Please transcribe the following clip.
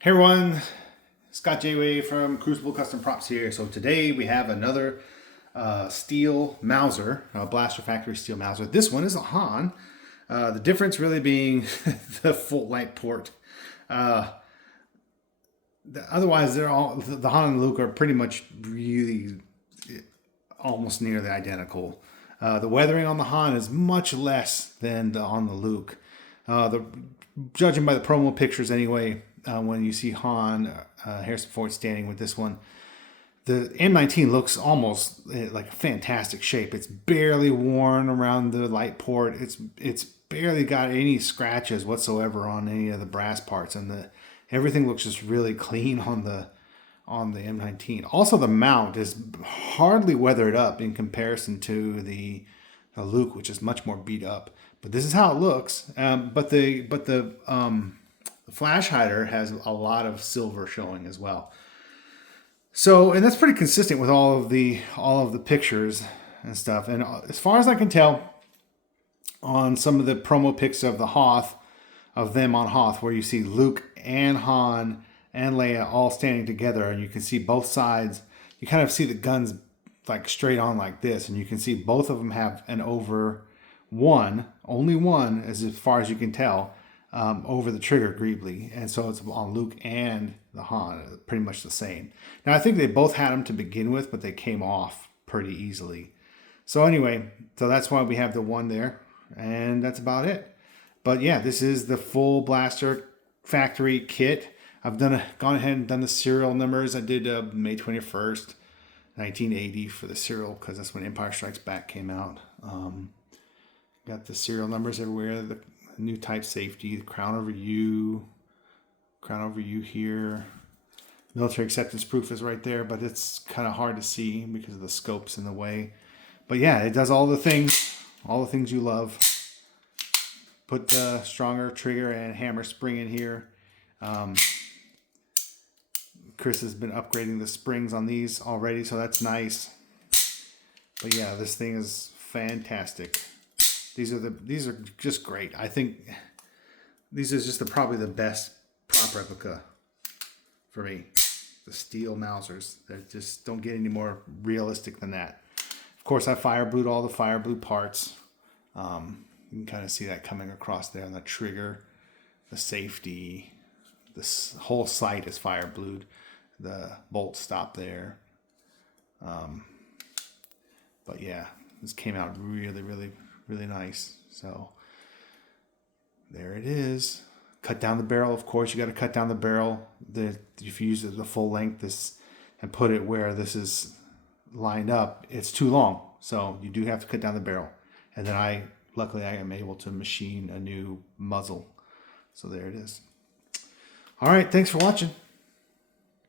Hey everyone, Scott J-Way from Crucible Custom Props here. So today we have another steel Mauser, Blaster Factory steel Mauser. This one is a Han. The difference really being the full light port. Otherwise, they're all the Han and Luke are pretty much really almost nearly identical. The weathering on the Han is much less than on the Luke. Judging by the promo pictures anyway, when you see Han, Harrison Ford standing with this one, the M19 looks almost like a fantastic shape. It's barely worn around the light port. It's barely got any scratches whatsoever on any of the brass parts, and everything looks just really clean on the M19. Also, the mount is hardly weathered up in comparison to the Luke, which is much more beat up. But this is how it looks. But the flash hider has a lot of silver showing as well. So, and that's pretty consistent with all of the pictures and stuff. And as far as I can tell, on some of the promo pics of the Hoth, of them on Hoth, where you see Luke and Han and Leia all standing together, and you can see both sides. You kind of see the guns like straight on like this, and you can see both of them have an over one, only one, as far as you can tell, over the trigger greebly. And so it's on Luke and the Han, pretty much the same. Now, I think they both had them to begin with, but they came off pretty easily. So anyway, so that's why we have the one there, and that's about it. But yeah, this is the full Blaster Factory kit. I've gone ahead and done the serial numbers. I did May 21st, 1980 for the serial, because that's when Empire Strikes Back came out. Got the serial numbers everywhere, the new type safety, the crown over U here. Military acceptance proof is right there, but it's kind of hard to see because of the scopes in the way. But yeah, it does all the things you love. Put the stronger trigger and hammer spring in here. Chris has been upgrading the springs on these already, so that's nice. But yeah, this thing is fantastic. These are just great. I think these are just probably the best prop replica for me. The steel Mausers. They just don't get any more realistic than that. Of course, I fire blued all the fire blue parts. You can kind of see that coming across there on the trigger, the safety. This whole sight is fire blued. The bolt stop there. But yeah, this came out really, really, really nice. So there it is. Cut down the barrel. Of course, you got to cut down the barrel. If you use the full length and put it where this is lined up, it's too long. So you do have to cut down the barrel. And then luckily I am able to machine a new muzzle. So there it is. All right. Thanks for watching.